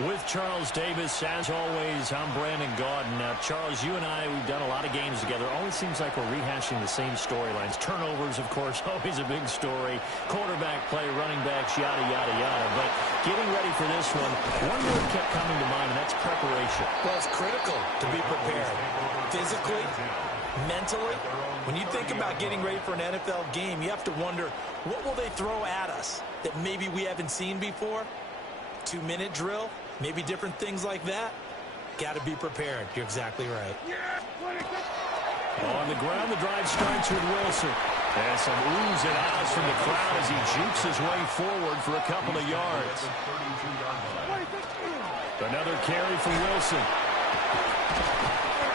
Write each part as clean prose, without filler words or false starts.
With Charles Davis, as always, I'm Brandon Gaudin. Now, Charles, you and I, we've done a lot of games together. Always seems like we're rehashing the same storylines. Turnovers, of course, always a big story. Quarterback play, running backs, yada, yada, yada. But getting ready for this one word kept coming to mind, and that's preparation. Well, it's critical to be prepared. Physically, mentally. When you think about getting ready for an NFL game, you have to wonder, what will they throw at us that maybe we haven't seen before? 2-minute drill? Maybe different things like that. Got to be prepared. You're exactly right. On the ground, the drive starts with Wilson. And some oohs and ahs from the crowd as he jukes his way forward for a couple of yards. Another carry for Wilson.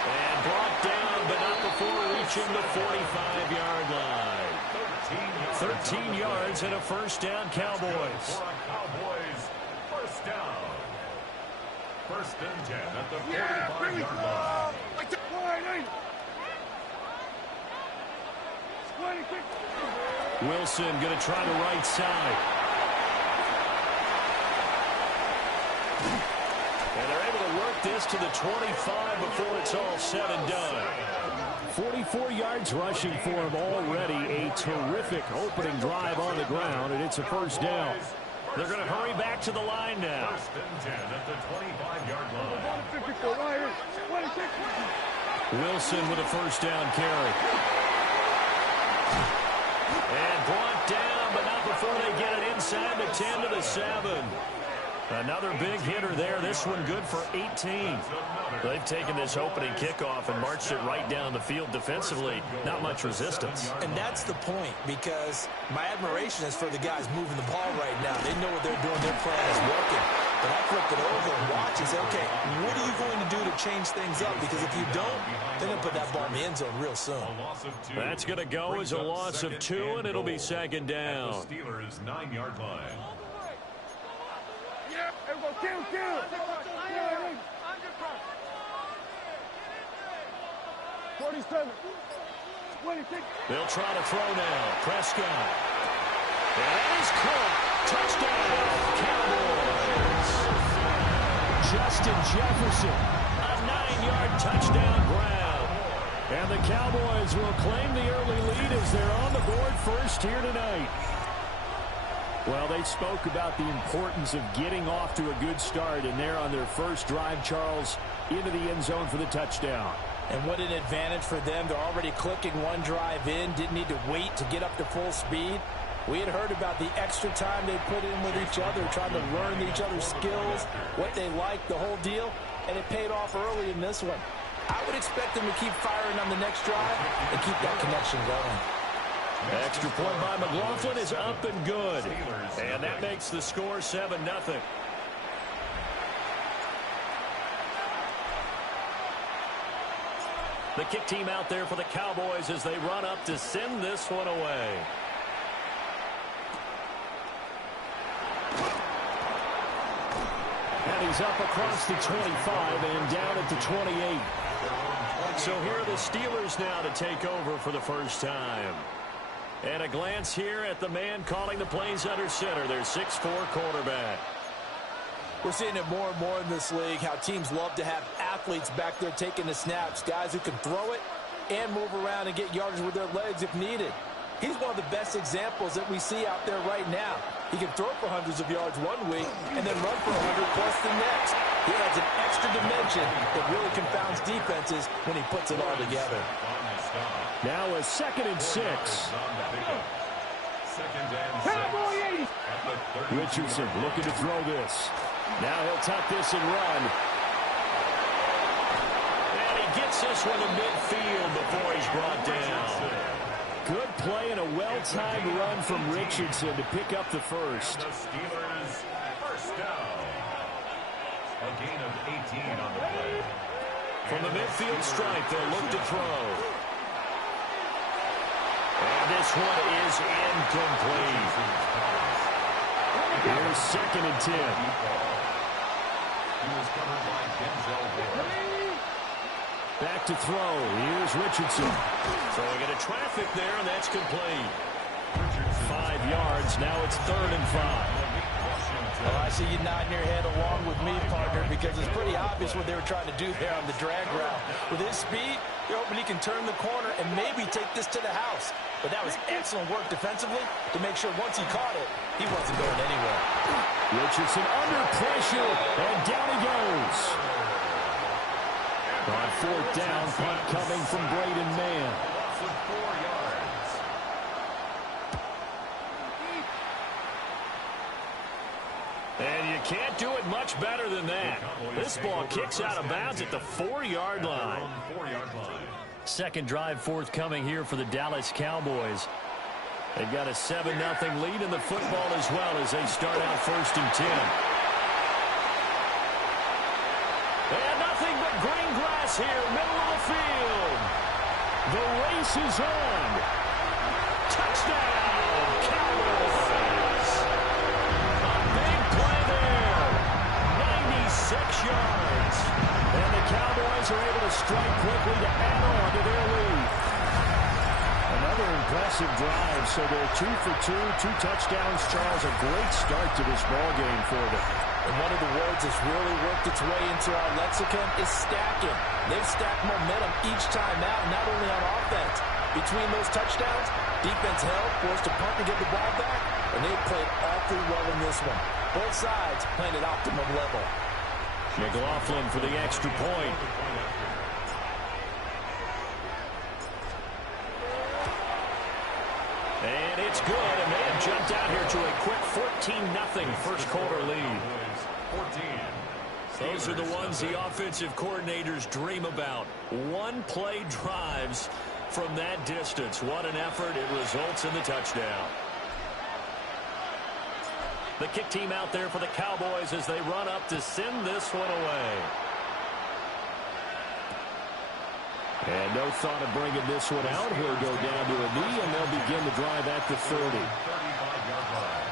And brought down, but not before reaching the 45-yard line. 13 yards and a first down, Cowboys. First down. First and 10 at the 45-yard line. Wilson going to try the right side. And they're able to work this to the 25 before it's all said and done. 44 yards rushing for him already. A terrific opening drive on the ground, and it's a first down. They're going to hurry back to the line now. First and 10 at the 25-yard line. Wilson with a first down carry. And brought down, but not before they get it inside the 10 to the 7. Another big hitter there. This one good for 18. They've taken this opening kickoff and marched it right down the field defensively. Not much resistance. And that's the point, because my admiration is for the guys moving the ball right now. They know what they're doing. Their plan is working. But I flipped it over and watch and say, okay, what are you going to do to change things up? Because if you don't, they're going to put that ball in the end zone real soon. That's going to go as a loss of 2, and it'll be second down. At the Steelers' 9-yard line. They'll try to throw now. Prescott. And that is caught. Touchdown, Cowboys. Justin Jefferson. A 9-yard touchdown grab. And the Cowboys will claim the early lead as they're on the board first here tonight. Well, they spoke about the importance of getting off to a good start, and they're on their first drive, Charles, into the end zone for the touchdown. And what an advantage for them. They're already clicking one drive in, didn't need to wait to get up to full speed. We had heard about the extra time they put in with each other, trying to learn each other's skills, what they liked, the whole deal, and it paid off early in this one. I would expect them to keep firing on the next drive and keep that connection going. Extra point by McLaughlin is up and good. And that makes the score 7-0. The kick team out there for the Cowboys as they run up to send this one away. And he's up across the 25 and down at the 28. So here are the Steelers now to take over for the first time. And a glance here at the man calling the plays under center, their 6'4 quarterback. We're seeing it more and more in this league, how teams love to have athletes back there taking the snaps, guys who can throw it and move around and get yardage with their legs if needed. He's one of the best examples that we see out there right now. He can throw for hundreds of yards one week and then run for 100 plus the next. He adds an extra dimension that really confounds defenses when he puts it all together. Now a 2nd and 6. Richardson looking to throw this. Now he'll tuck this and run. And he gets this one to midfield before he's brought down. Good play and a well-timed run from Richardson to pick up the first. The Steelers first down. A gain of 18 on the play. From the midfield stripe, they'll look to throw. And this one is incomplete. Here's 2nd and 10. He was covered by Denzel Ward. Back to throw. Here's Richardson. Throwing into traffic there, and that's complete. 5 yards. Now it's 3rd and 5. Well, I see you nodding your head along with me, partner, because it's pretty obvious what they were trying to do there on the drag route. With his speed, you're hoping he can turn the corner and maybe take this to the house. But that was excellent work defensively to make sure once he caught it, he wasn't going anywhere. Richardson under pressure, and down he goes. On fourth down, punt coming from Braden Mann. For 4 yards. And you can't do it much better than that. This ball kicks out of bounds at the 4-yard line. 4-yard line. Second drive forthcoming here for the Dallas Cowboys. They've got a 7-0 lead in the football as well as they start out 1st and 10. And nothing but green grass here, middle of the field. The race is on. Touchdown, Cowboys. A big play there. 96 yards. And the Cowboys are able to strike quickly to add on to their lead. Another impressive drive, so they're 2 for 2, 2 touchdowns. Charles, a great start to this ball game for them. And one of the words that's really worked its way into our lexicon is stacking. They've stacked momentum each time out, not only on offense. Between those touchdowns, defense held, forced to punt to get the ball back, and they played awfully well in this one. Both sides playing at optimum level. McLaughlin for the extra point. And it's good, and they have jumped out here to a quick 14-0 first quarter lead. 14. Those are the ones the offensive coordinators dream about. One-play drives from that distance. What an effort. It results in the touchdown. The kick team out there for the Cowboys as they run up to send this one away. And no thought of bringing this one out. He'll go down to a knee, and they'll begin the drive at the 30. 35-yard line.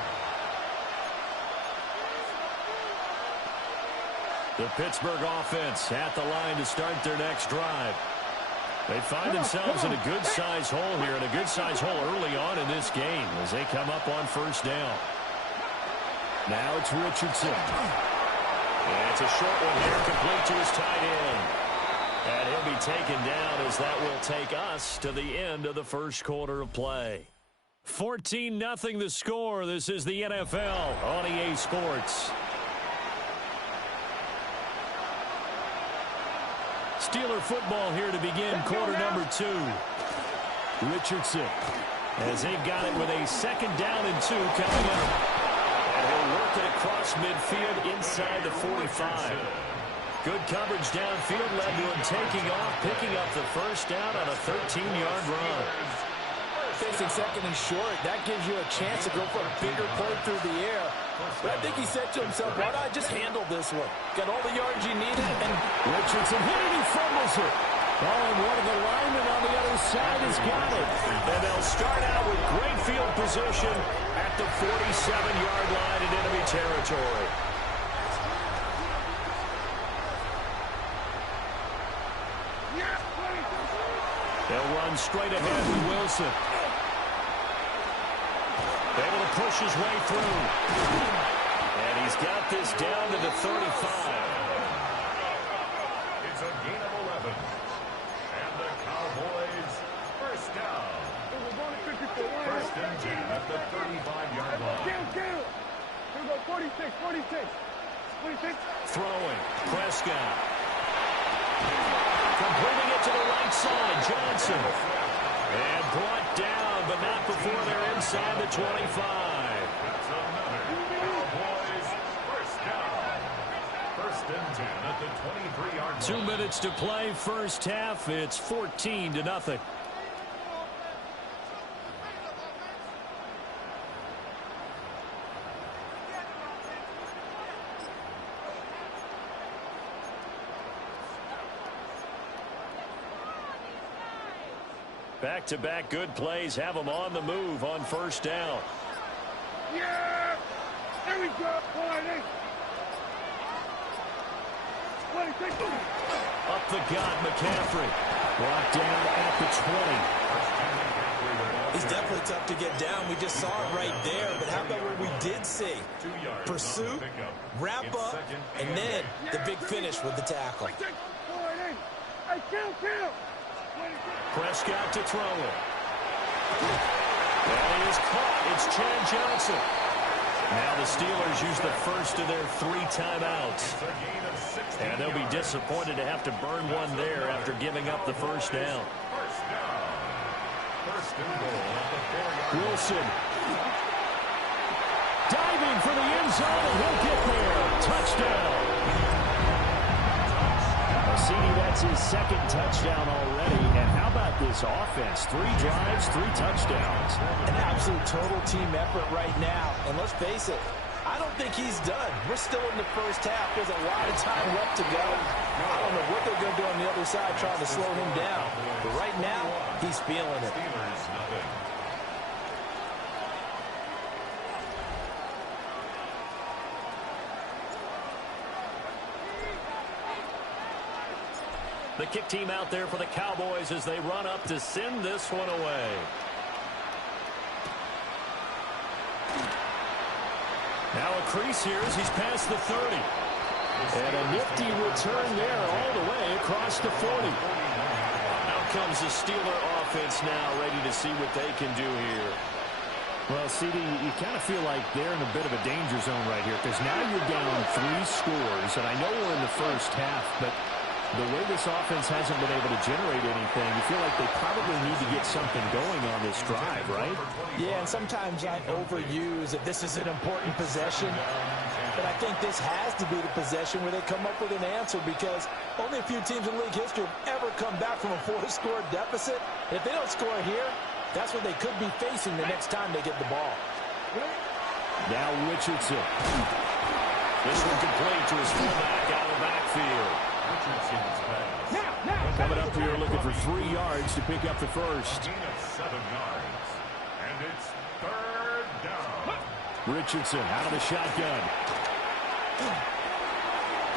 The Pittsburgh offense at the line to start their next drive. They find themselves in a good-sized hole here, and a good-sized hole early on in this game as they come up on first down. Now it's Richardson. And it's a short one here, complete to his tight end. And he'll be taken down as that will take us to the end of the first quarter of play. 14-0 the score. This is the NFL on EA Sports. Steeler football here to begin quarter number 2. Richardson, as they've got it with a 2nd down and 2 coming up. And he'll work it across midfield inside the 45. Good coverage downfield led to him taking off, picking up the first down on a 13-yard run. Facing 2nd and short, that gives you a chance to go for a bigger play through the air. But I think he said to himself, why not just handle this one? Got all the yards you needed, and Richardson hit it, he fumbles it. Oh, and one of the linemen on the other side has got it. And they'll start out with great field position at the 47-yard line in enemy territory. They'll run straight ahead with Wilson. Able to push his way through. And he's got this down to the 35. It's a gain of 11. And the Cowboys first down. 1st and 10 at the 35-yard line. Here we go, 46. Throwing. Prescott. Completing it to the right side. Johnson. And brought down, but not before they're inside the 25. That's another Cowboys first down. 1st and 10 at the 23-yard line. 2 minutes to play first half. It's 14-0. Back-to-back good plays have them on the move on first down. Yeah! There we go! Up the gut, McCaffrey. Brought down at the 20. He's definitely tough to get down. We just saw it right there. But how about what we did see? Pursuit, wrap up, and then the big finish with the tackle. Prescott to throw it. And he is caught. It's Chad Johnson. Now the Steelers use the first of their 3 timeouts. And they'll be disappointed to have to burn one there after giving up the first down. Wilson. Diving for the end zone, and he'll get there. Touchdown. CD, that's his 2nd touchdown already. And how about this offense? 3 drives, 3 touchdowns. An absolute total team effort right now. And let's face it, I don't think he's done. We're still in the first half. There's a lot of time left to go. I don't know what they're going to do on the other side trying to slow him down. But right now, he's feeling it. The kick team out there for the Cowboys as they run up to send this one away. Now a crease here as he's past the 30. And a nifty return there all the way across the 40. Out comes the Steeler offense now, ready to see what they can do here. Well, CD, you kind of feel like they're in a bit of a danger zone right here because now you're down 3 scores. And I know we're in the first half, but the way this offense hasn't been able to generate anything, you feel like they probably need to get something going on this drive, right? Yeah, and sometimes I overuse that this is an important possession. But I think this has to be the possession where they come up with an answer because only a few teams in league history have ever come back from a 4-score deficit. If they don't score here, that's what they could be facing the next time they get the ball. Now Richardson. This one complete to his fullback out of the backfield. Coming up here looking for 3 yards to pick up the first. 7 yards. And it's 3rd down. Richardson out of the shotgun.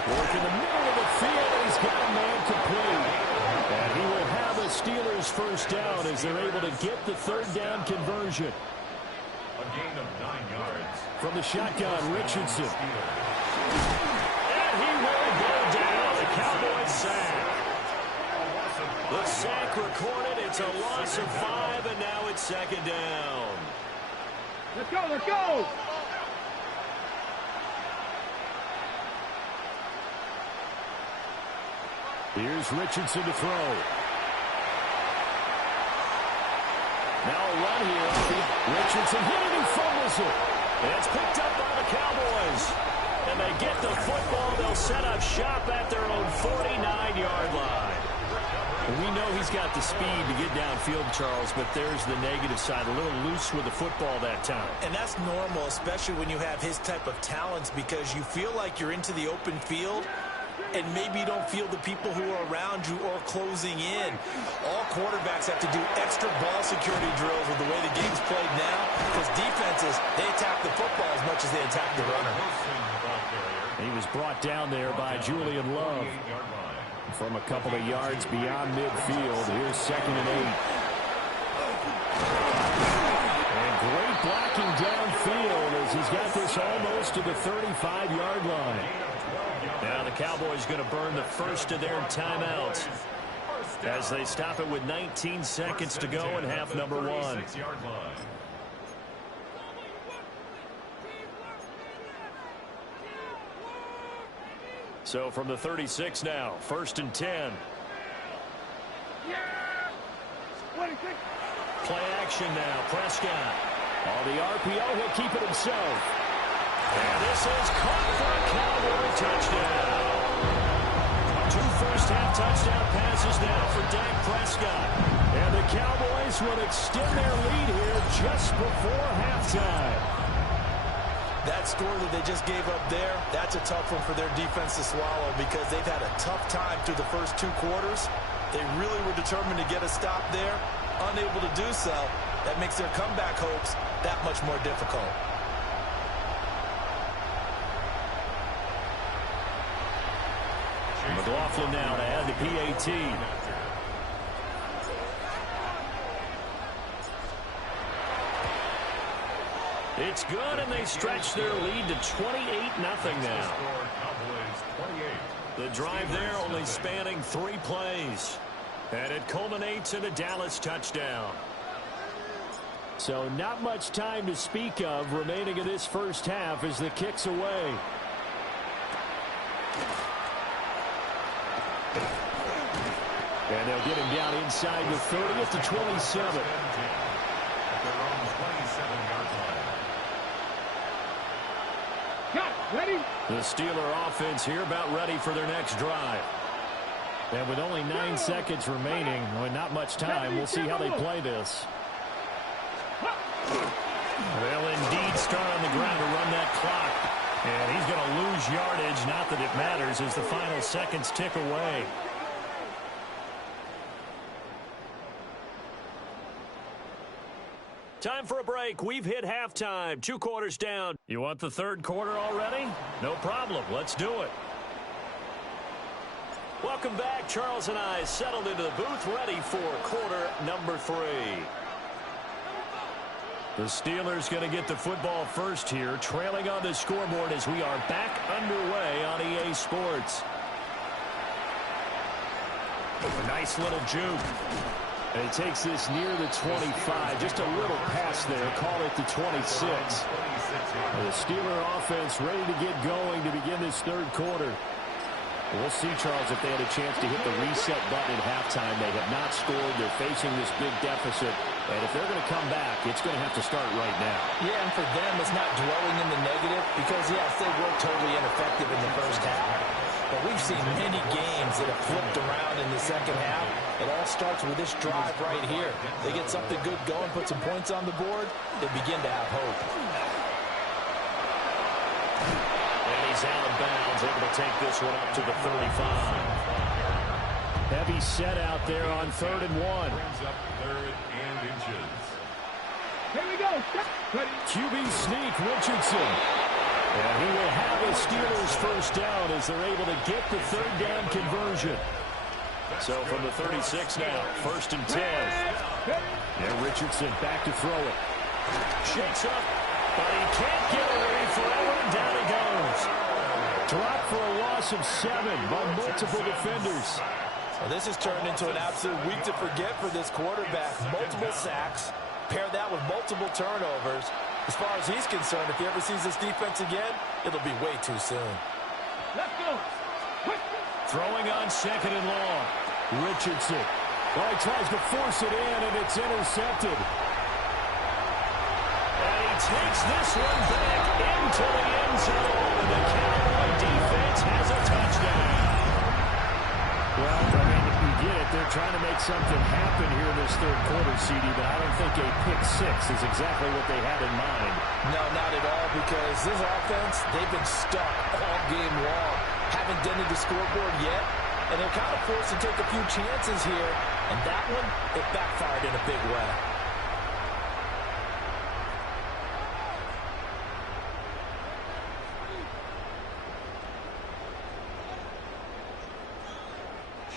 Work in the middle of the field, and he's got a man complete. And he will have a Steelers first down as they're able to get the 3rd down conversion. A gain of 9 yards. From the shotgun, Richardson. And he will go down. The Cowboys sack. The sack recorded. It's a loss of 5, and now it's 2nd down. Let's go, let's go! Here's Richardson to throw. Now a run here. Richardson hit it and fumbles it. And it's picked up by the Cowboys. And they get the football. They'll set up shop at their own 49-yard line. We know he's got the speed to get downfield, Charles, but there's the negative side. A little loose with the football that time. And that's normal, especially when you have his type of talents, because you feel like you're into the open field, and maybe you don't feel the people who are around you or closing in. All quarterbacks have to do extra ball security drills with the way the game's played now, because defenses, they attack the football as much as they attack the runner. He was brought down there by Julian Love. From a couple of yards beyond midfield, here's 2nd and 8. And great blocking downfield as he's got this almost to the 35-yard line. Now the Cowboys going to burn the first of their timeouts as they stop it with 19 seconds to go in half number 1. So from the 36 now, 1st and 10. Play action now, Prescott. On the RPO, he'll keep it himself. And this is caught for a Cowboy touchdown. 2 first-half touchdown passes now for Dak Prescott. And the Cowboys will extend their lead here just before halftime. That score that they just gave up there, that's a tough one for their defense to swallow because they've had a tough time through the first 2 quarters. They really were determined to get a stop there, unable to do so. That makes their comeback hopes that much more difficult. McLaughlin now to add the PAT. It's good, and they stretch their lead to 28-0 now. The drive there only spanning 3 plays. And it culminates in a Dallas touchdown. So not much time to speak of remaining in this first half as the kick's away. And they'll get him down inside the 30 at the 27. Ready? The Steeler offense here about ready for their next drive. And with only 9 seconds remaining, well, not much time, we'll see how they play this. They'll indeed start on the ground to run that clock. And he's going to lose yardage, not that it matters, as the final seconds tick away. Time for a break. We've hit halftime. 2 quarters down. You want the third quarter already? No problem. Let's do it. Welcome back. Charles and I settled into the booth, ready for quarter number 3. The Steelers going to get the football first here, trailing on the scoreboard as we are back underway on EA Sports. A nice little juke. And he takes this near the 25. Just a little pass there. Call it the 26. The Steeler offense ready to get going to begin this third quarter. We'll see, Charles, if they had a chance to hit the reset button at halftime. They have not scored. They're facing this big deficit. And if they're going to come back, it's going to have to start right now. Yeah, and for them, it's not dwelling in the negative because, yes, they were totally ineffective in the first half. But we've seen many games that have flipped around in the second half. It all starts with this drive right here. They get something good going, put some points on the board, they begin to have hope. And he's out of bounds, able to take this one up to the 35. Heavy set out there on 3rd and 1. Brings up 3rd and inches. Here we go. Ready? QB sneak, Richardson. And he will have a Steelers first down as they're able to get the 3rd down conversion. So from the 36 now, 1st and 10. And Richardson back to throw it. Shakes up, but he can't get away forever, and down he goes. Dropped for a loss of 7 by multiple defenders. Well, this has turned into an absolute week to forget for this quarterback. Multiple sacks, pair that with multiple turnovers. As far as he's concerned, if he ever sees this defense again, it'll be way too soon. Let's go. Quick. Throwing on 2nd and long. Richardson. Well, he tries to force it in, and it's intercepted. And he takes this one back into the end zone. And the Cowboy defense has a touchdown. Well, I mean, you get it. They're trying to make something happen here in this third quarter, CD, but I don't think a pick 6 is exactly what they had in mind. No, not at all, because this offense, they've been stuck all game long. Haven't dented the scoreboard yet, and they're kind of forced to take a few chances here, and that one, it backfired in a big way.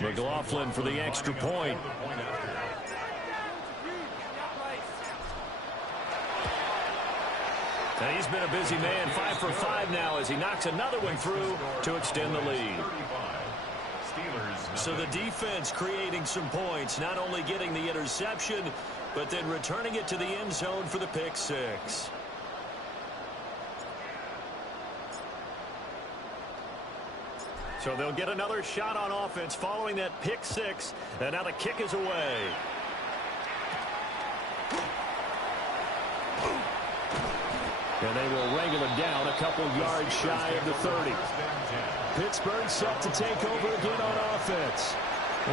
McLaughlin for the extra point. And he's been a busy man, 5 for 5 now as he knocks another one through to extend the lead. So the defense creating some points, not only getting the interception, but then returning it to the end zone for the pick 6. So they'll get another shot on offense following that pick 6, and now the kick is away. And they will wrangle him down a couple yards shy of the 30. Pittsburgh set to take over again on offense.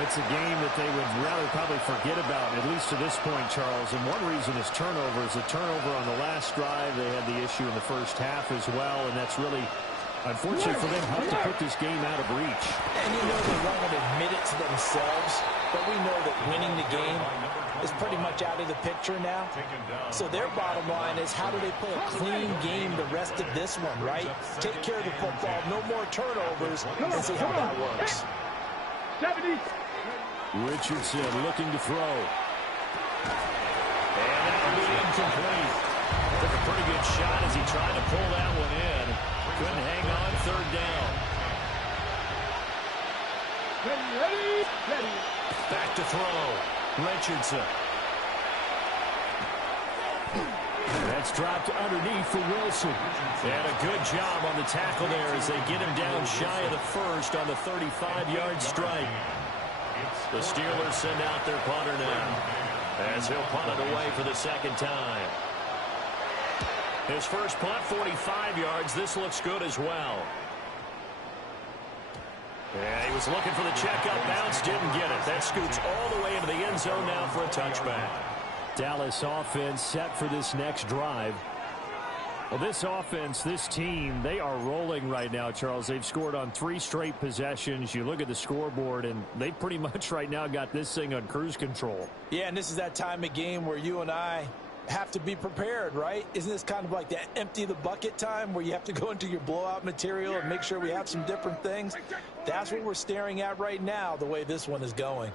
It's a game that they would rather probably forget about, at least to this point, Charles. And one reason is turnovers. A turnover on the last drive. They had the issue in the first half as well, and that's really, unfortunately for them, helped to put this game out of reach. And you know they won't admit it to themselves, but we know that winning the game is pretty much out of the picture now. So their bottom line is, how do they play a clean game the rest of this one, right? Take care of the football, no more turnovers, and see how that works. 70. Richardson looking to throw. And that will be incomplete. Took a pretty good shot as he tried to pull that one in. Couldn't hang on, third down. Ready. Back to throw. Richardson. That's dropped underneath for Wilson. And a good job on the tackle there as they get him down shy of the first on the 35-yard strike. The Steelers send out their punter now as he'll punt it away for the second time. His first punt, 45 yards. This looks good as well. Yeah, he was looking for the checkup bounce, didn't get it. That scoots all the way into the end zone now for a touchback. Dallas offense set for this next drive. Well, this offense, this team, they are rolling right now, Charles. They've scored on 3 straight possessions. You look at the scoreboard, and they pretty much right now got this thing on cruise control. Yeah, and this is that time of game where you and I have to be prepared, right? Isn't this kind of like that empty the bucket time where you have to go into your blowout material and make sure we have some different things? That's what we're staring at right now, the way this one is going.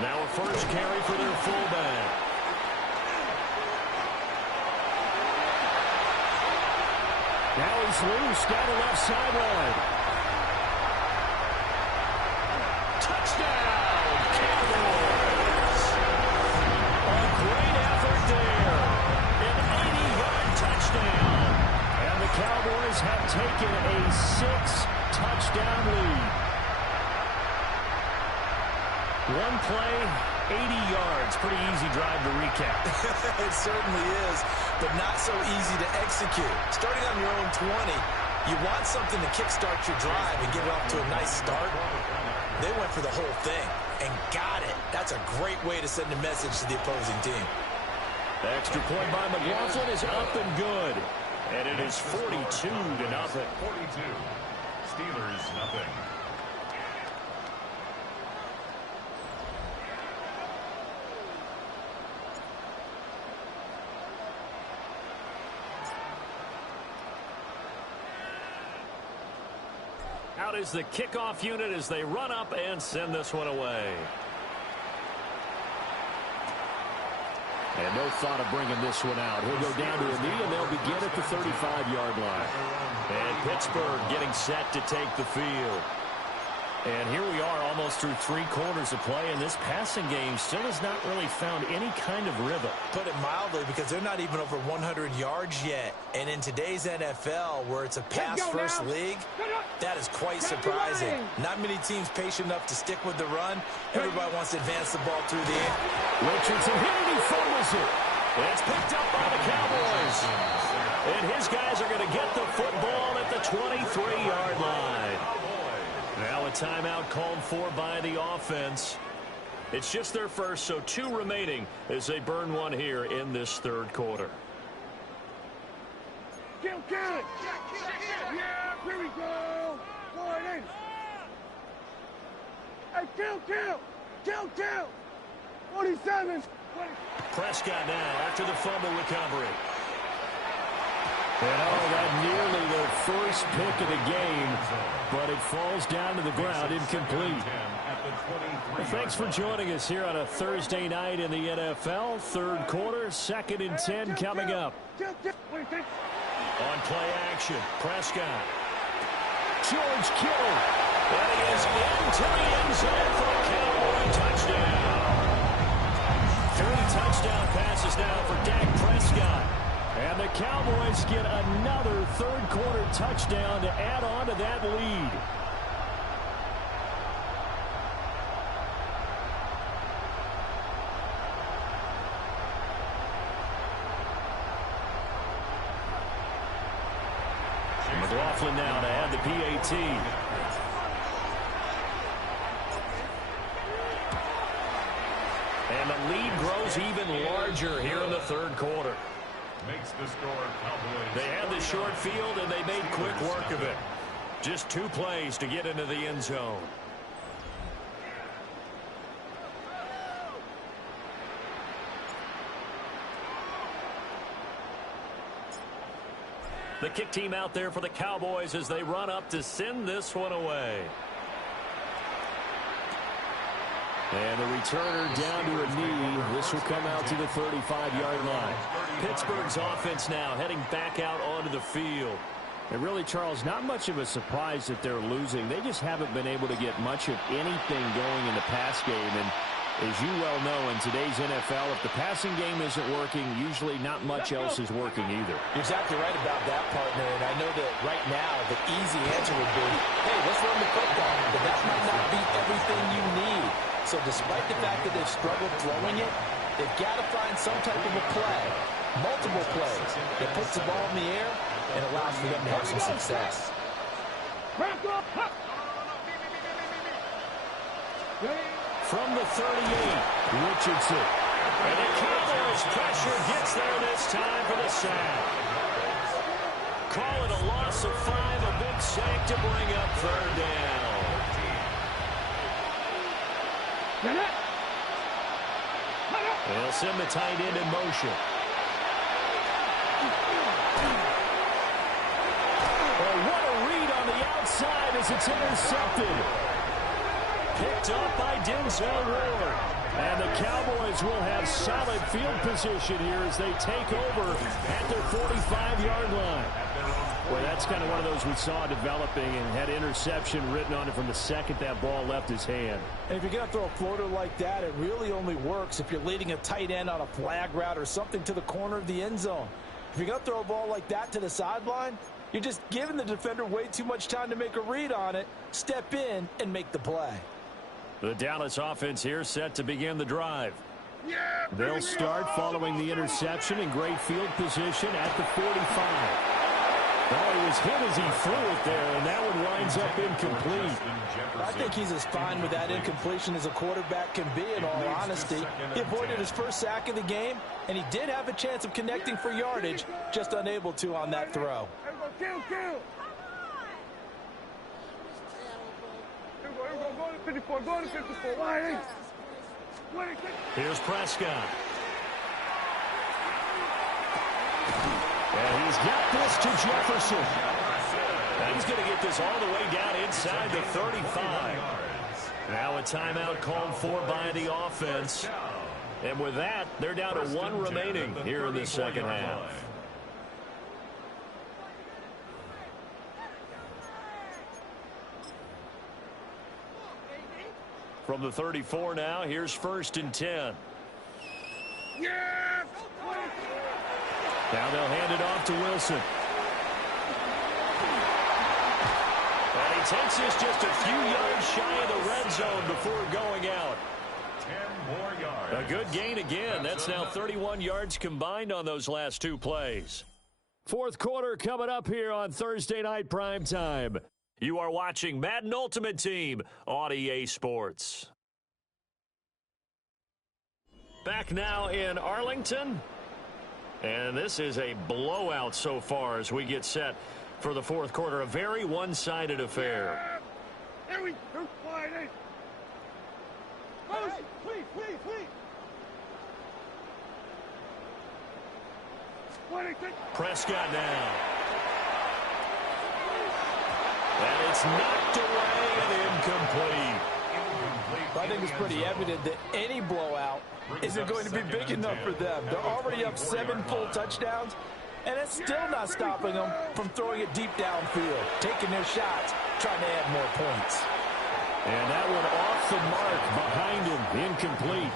Now a first carry for their fullback. Now he's loose down the left sideline. Touchdown, Cowboys! A great effort there. An 80-yard touchdown. And the Cowboys have taken a 6-touchdown lead. One play, 80 yards. Pretty easy drive to recap. It certainly is, but not so easy to execute. Starting on your own 20, you want something to kickstart your drive and get it off to a nice start. They went for the whole thing and got it. That's a great way to send a message to the opposing team. The extra point by McLaughlin is up and good. And it is 42-0. 42. Steelers, nothing. Out is the kickoff unit as they run up and send this one away. And no thought of bringing this one out. He'll go down to a knee, and they'll begin at the 35-yard line. And Pittsburgh getting set to take the field. And here we are almost through 3 quarters of play, and this passing game still has not really found any kind of rhythm. Put it mildly, because they're not even over 100 yards yet. And in today's NFL, where it's a pass-first league, that is quite surprising. Not many teams patient enough to stick with the run. Everybody wants to advance the ball through the air. Richardson hit it, he fumbles it. It's picked up by the Cowboys. And his guys are going to get the football at the 23-yard line. Now a timeout called for by the offense. It's just their first, so 2 remaining as they burn one here in this third quarter. Kill it! Yeah, here we go! Warning! Hey, kill! 47! Prescott now after the fumble recovery. And that nearly the first pick of the game, but it falls down to the ground incomplete. Well, thanks for joining us here on a Thursday night in the NFL. Third quarter, 2nd and 10 coming up. On play action, Prescott. George Kittle. And he is into the end zone for a Cowboy touchdown. 3 touchdown passes now for Dak Prescott. And the Cowboys get another third quarter touchdown to add on to that lead. McLaughlin now to add the PAT. And the lead grows even larger here in the third quarter. Makes the score Cowboys. They had the short field, and they made quick work of it. Just 2 plays to get into the end zone. The kick team out there for the Cowboys as they run up to send this one away. And the returner down to a knee. This will come out to the 35-yard line. Pittsburgh's offense now heading back out onto the field. And really, Charles, not much of a surprise that they're losing. They just haven't been able to get much of anything going in the pass game. And as you well know, in today's NFL, if the passing game isn't working, usually not much else is working either. You're exactly right about that, partner. And I know that right now the easy answer would be, hey, let's run the football. But that might not be everything you need. So despite the fact that they've struggled throwing it, they've got to find some type of a play, multiple plays, that puts the ball in the air and allows for them to have some success. From the 38, Richardson. And the Cowboys pressure gets there this time for the sack. Call it a loss of 5, a big sack to bring up third down. They'll send the tight end in motion. Oh, what a read on the outside as it's intercepted. Picked up by Denzel Ward. And the Cowboys will have solid field position here as they take over at their 45-yard line. Well, that's kind of one of those we saw developing and had interception written on it from the second that ball left his hand. And if you're going to throw a floater like that, it really only works if you're leading a tight end on a flag route or something to the corner of the end zone. If you're going to throw a ball like that to the sideline, you're just giving the defender way too much time to make a read on it, step in, and make the play. The Dallas offense here set to begin the drive. They'll start following the interception in great field position at the 45. Well, he was hit as he threw it there, and that one winds up incomplete. I think he's as fine with that incompletion as a quarterback can be, in all honesty. He avoided his first sack of the game, and he did have a chance of connecting for yardage, just unable to on that throw. Here's Prescott. And he's got this to Jefferson. And he's going to get this all the way down inside the 35. Now a timeout called for by the offense. And with that, they're down to 1 remaining here in the second half. From the 34 now, here's 1st and 10. Now they'll hand it off to Wilson. And he takes this just a few yards shy of the red zone before going out. 10 more yards. A good gain again. That's now 31 yards combined on those last 2 plays. Fourth quarter coming up here on Thursday Night Primetime. You are watching Madden Ultimate Team on EA Sports. Back now in Arlington. And this is a blowout so far as we get set for the fourth quarter. A very one-sided affair. Prescott now. And it's knocked away and incomplete. I think it's pretty evident that any blowout isn't going to be big enough for them. They're already up 7 full touchdowns, and it's still not stopping them from throwing it deep downfield, taking their shots, trying to add more points. And that one off the mark behind him, incomplete.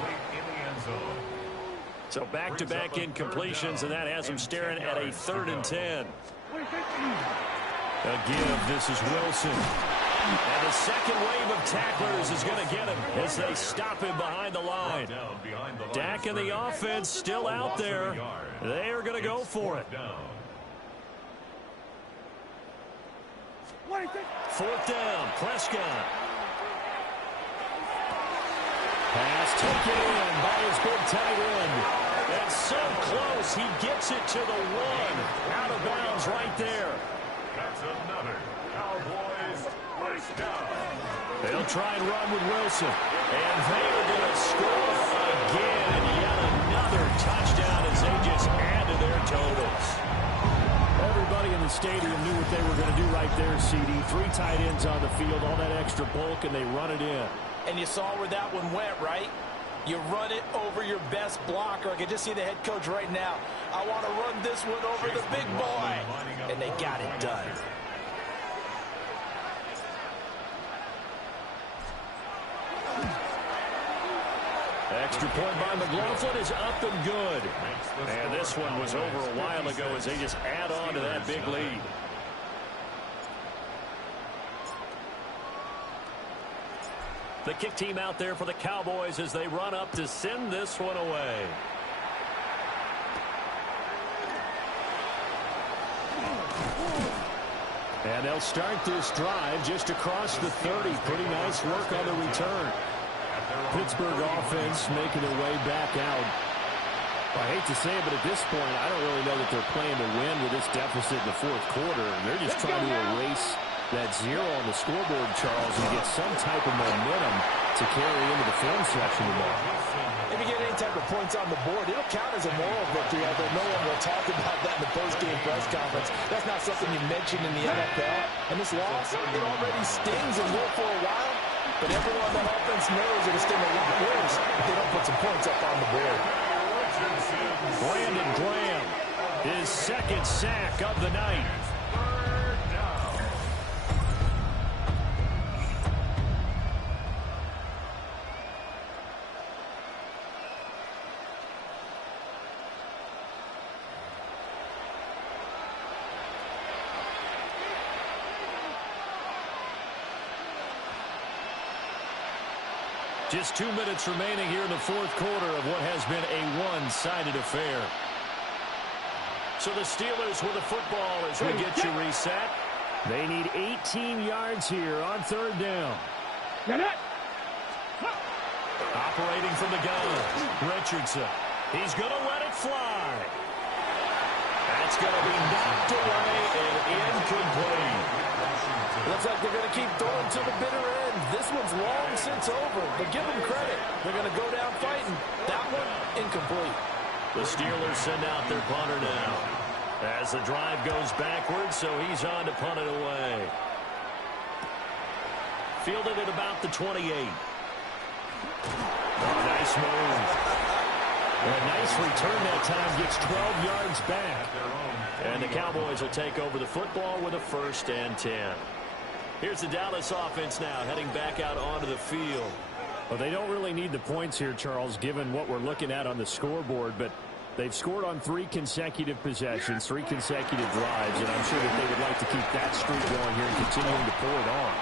So back-to-back incompletions, and that has him staring at a 3rd and 10. Again, this is Wilson. And the second wave of tacklers is going to get him as they stop him behind the line. Dak and the offense still out there. They are going to go for it. 4th down, Prescott. Pass taken in by his big tight end. And so close, he gets it to the 1. Out of bounds right there. That's another Cowboys first down. They'll try and run with Wilson. And they are going to score again. And yet another touchdown as they just add to their totals. Everybody in the stadium knew what they were going to do right there, CD. 3 tight ends on the field, all that extra bulk, and they run it in. And you saw where that one went, right? You run it over your best blocker. I can just see the head coach right now. I want to run this one over the big boy. And they got it done. Extra point by McLaughlin is up and good. And this one was over a while ago as they just add on to that big lead. The kick team out there for the Cowboys as they run up to send this one away. And they'll start this drive just across the 30. Pretty nice work on the return. Pittsburgh offense making their way back out. I hate to say it, but at this point, I don't really know that they're playing to win with this deficit in the fourth quarter. They're just trying to erase that zero on the scoreboard, Charles, and get some type of momentum to carry into the film section tomorrow. If you get any type of points on the board, it'll count as a moral victory, although no one will talk about that in the post-game press conference. That's not something you mention in the NFL. And this loss, it already stings and will for a while, but everyone on offense knows it'll sting a lot worse if they don't put some points up on the board. Brandon Graham, his second sack of the night. Just 2 minutes remaining here in the fourth quarter of what has been a one-sided affair. So the Steelers with the football as we get you reset. They need 18 yards here on third down. Operating from the gun, Richardson. He's going to let it fly. That's going to be knocked away and incomplete. Looks like they're going to keep throwing to the bitter end. This one's long since over, but give them credit. They're going to go down fighting. That one, incomplete. The Steelers send out their punter now as the drive goes backwards, so he's on to punt it away. Fielded at about the 28. Nice move. A nice return that time, gets 12 yards back. And the Cowboys will take over the football with a 1st and 10. Here's the Dallas offense now, heading back out onto the field. Well, they don't really need the points here, Charles, given what we're looking at on the scoreboard, but they've scored on 3 consecutive possessions, 3 consecutive drives, and I'm sure that they would like to keep that streak going here and continuing to pull it on.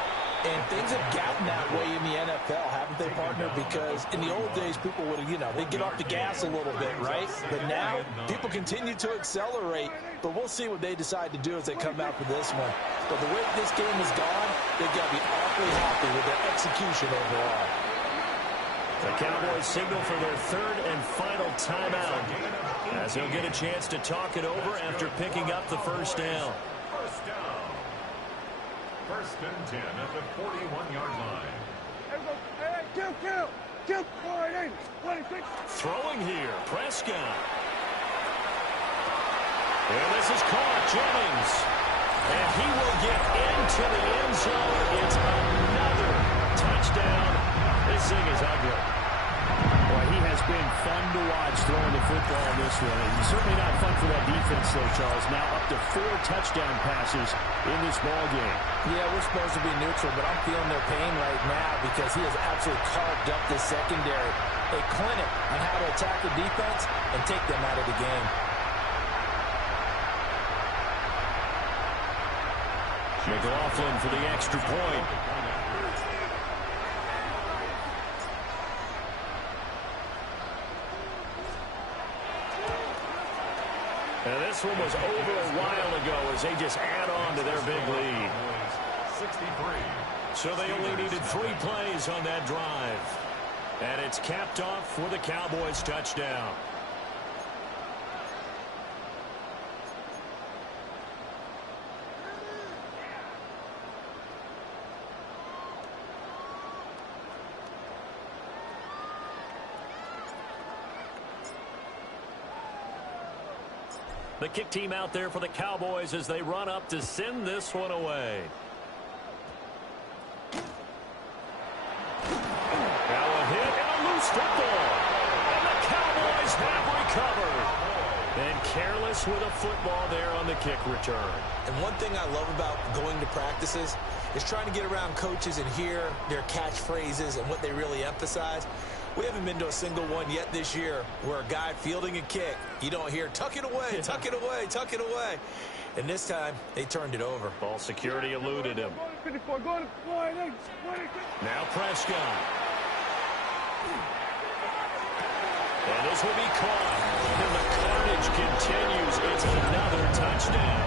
And things have gotten that way in the NFL, haven't they, partner? Because in the old days, people would have, they'd get off the gas a little bit, right? But now, people continue to accelerate. But we'll see what they decide to do as they come out for this one. But the way this game has gone, they've got to be awfully happy with their execution overall. The Cowboys signal for their 3rd and final timeout, as they'll get a chance to talk it over after picking up the first down. First down. 1st and 10 at the 41-yard line. Kill. Throwing here, Prescott. And this is caught, Jennings. And he will get into the end zone. It's another touchdown. This thing is ugly. Boy, he has been fun to watch throwing the football in this one. And certainly not fun for that defense, though, Charles. Now up to 4 touchdown passes in this ball game. Yeah, we're supposed to be neutral, but I'm feeling their pain right now because he has absolutely carved up this secondary. A clinic on how to attack the defense and take them out of the game. McLaughlin for the extra point. And this one was over a while ago as they just add on to their big lead. 63. So they only needed 3 plays on that drive. And it's capped off with a Cowboys touchdown. The kick team out there for the Cowboys as they run up to send this one away. And careless with a football there on the kick return. And one thing I love about going to practices is trying to get around coaches and hear their catchphrases and what they really emphasize. We haven't been to a single one yet this year where a guy fielding a kick, you don't hear, tuck it away, tuck it away, tuck it away. And this time, they turned it over. Ball security eluded him. Now Prescott. And this will be caught. And the carnage continues. It's another touchdown.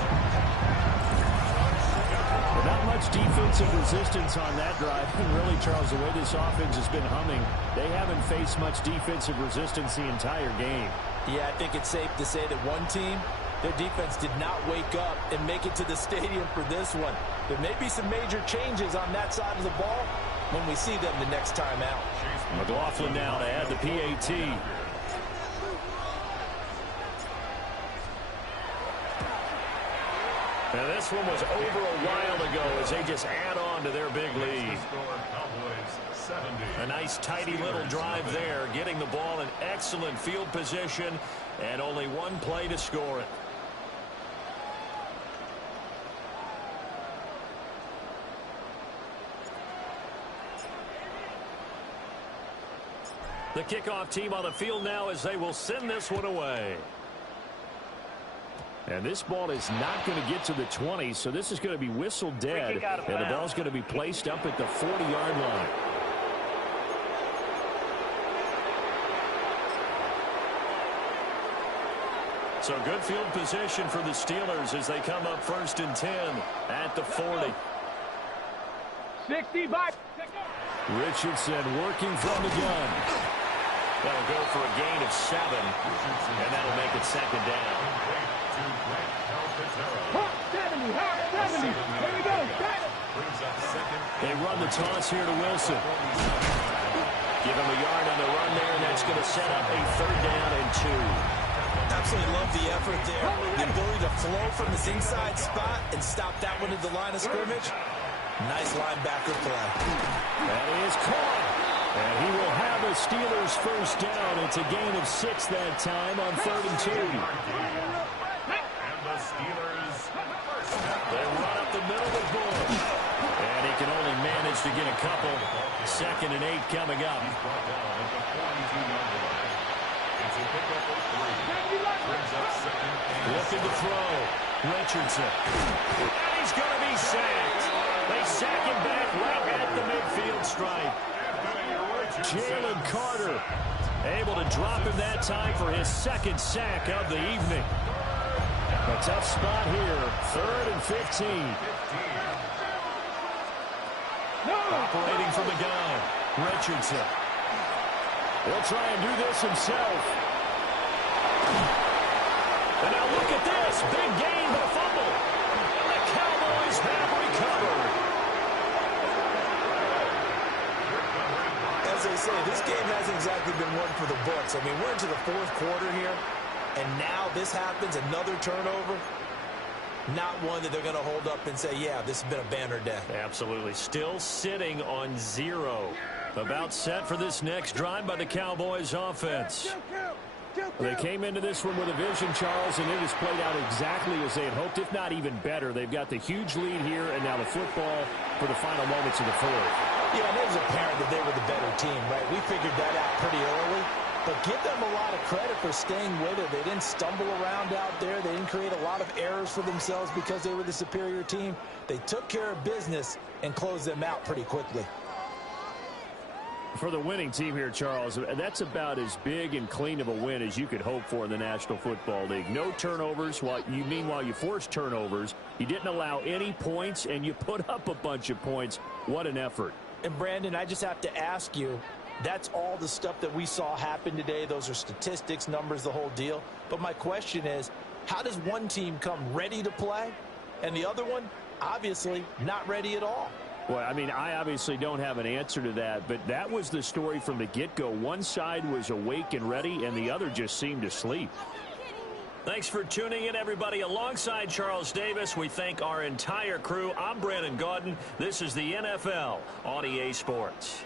Well, not much defensive resistance on that drive. And really, Charles, the way this offense has been humming, they haven't faced much defensive resistance the entire game. Yeah, I think it's safe to say that one team, their defense did not wake up and make it to the stadium for this one. There may be some major changes on that side of the ball when we see them the next time out. McLaughlin now to add the PAT. And this one was over a while ago as they just add on to their big lead. A nice tidy little drive there, getting the ball in excellent field position, and only one play to score it. The kickoff team on the field now as they will send this one away. And this ball is not going to get to the 20, so this is going to be whistled dead. And the ball's going to be placed up at the 40-yard line. So good field position for the Steelers as they come up 1st and 10 at the 40. 60 back. Richardson working from the gun. That'll go for a gain of 7, and that'll make it 2nd down. 70. Here we go. They run the toss here to Wilson. Give him a yard on the run there, and that's going to set up a 3rd down and 2. Absolutely love the effort there. The ability to flow from his inside spot and stop that one at the line of scrimmage. Nice linebacker play. That is caught. And he will have a Steelers 1st down. It's a gain of 6 that time on 3rd and 2. And the Steelers first down. They run up the middle with Bush. And he can only manage to get a couple. 2nd and 8 coming up. He's brought down at the 42-yard line. It's a pickup of 3. Brings up 2nd and Looking to throw. Richardson. And he's going to be sacked. They sack him back right at the midfield stripe. Jalen Carter able to drop him that time for his 2nd sack of the evening. A tough spot here. 3rd and 15. Operating from the gun. Richardson. He'll try and do this himself. And now look at this. Big gain, but a fumble. And the Cowboys have recovered. As they say, this game hasn't exactly been one for the books. I mean, we're into the 4th quarter here, and now this happens, another turnover. Not one that they're going to hold up and say, yeah, this has been a banner day. Absolutely. Still sitting on 0. About set for this next drive by the Cowboys offense. They came into this one with a vision, Charles, and it has played out exactly as they had hoped, if not even better. They've got the huge lead here, and now the football for the final moments of the 4th. Yeah, and it was apparent that they were the better team, right? We figured that out pretty early. But give them a lot of credit for staying with it. They didn't stumble around out there. They didn't create a lot of errors for themselves because they were the superior team. They took care of business and closed them out pretty quickly. For the winning team here, Charles, that's about as big and clean of a win as you could hope for in the National Football League. No turnovers. Meanwhile, you forced turnovers. You didn't allow any points, and you put up a bunch of points. What an effort. And, Brandon, I just have to ask you, that's all the stuff that we saw happen today. Those are statistics, numbers, the whole deal. But my question is, how does one team come ready to play, and the other one, obviously, not ready at all? Well, I mean, I obviously don't have an answer to that, but that was the story from the get-go. One side was awake and ready, and the other just seemed to sleep. Thanks for tuning in, everybody. Alongside Charles Davis, we thank our entire crew. I'm Brandon Gaudin. This is the NFL on EA Sports.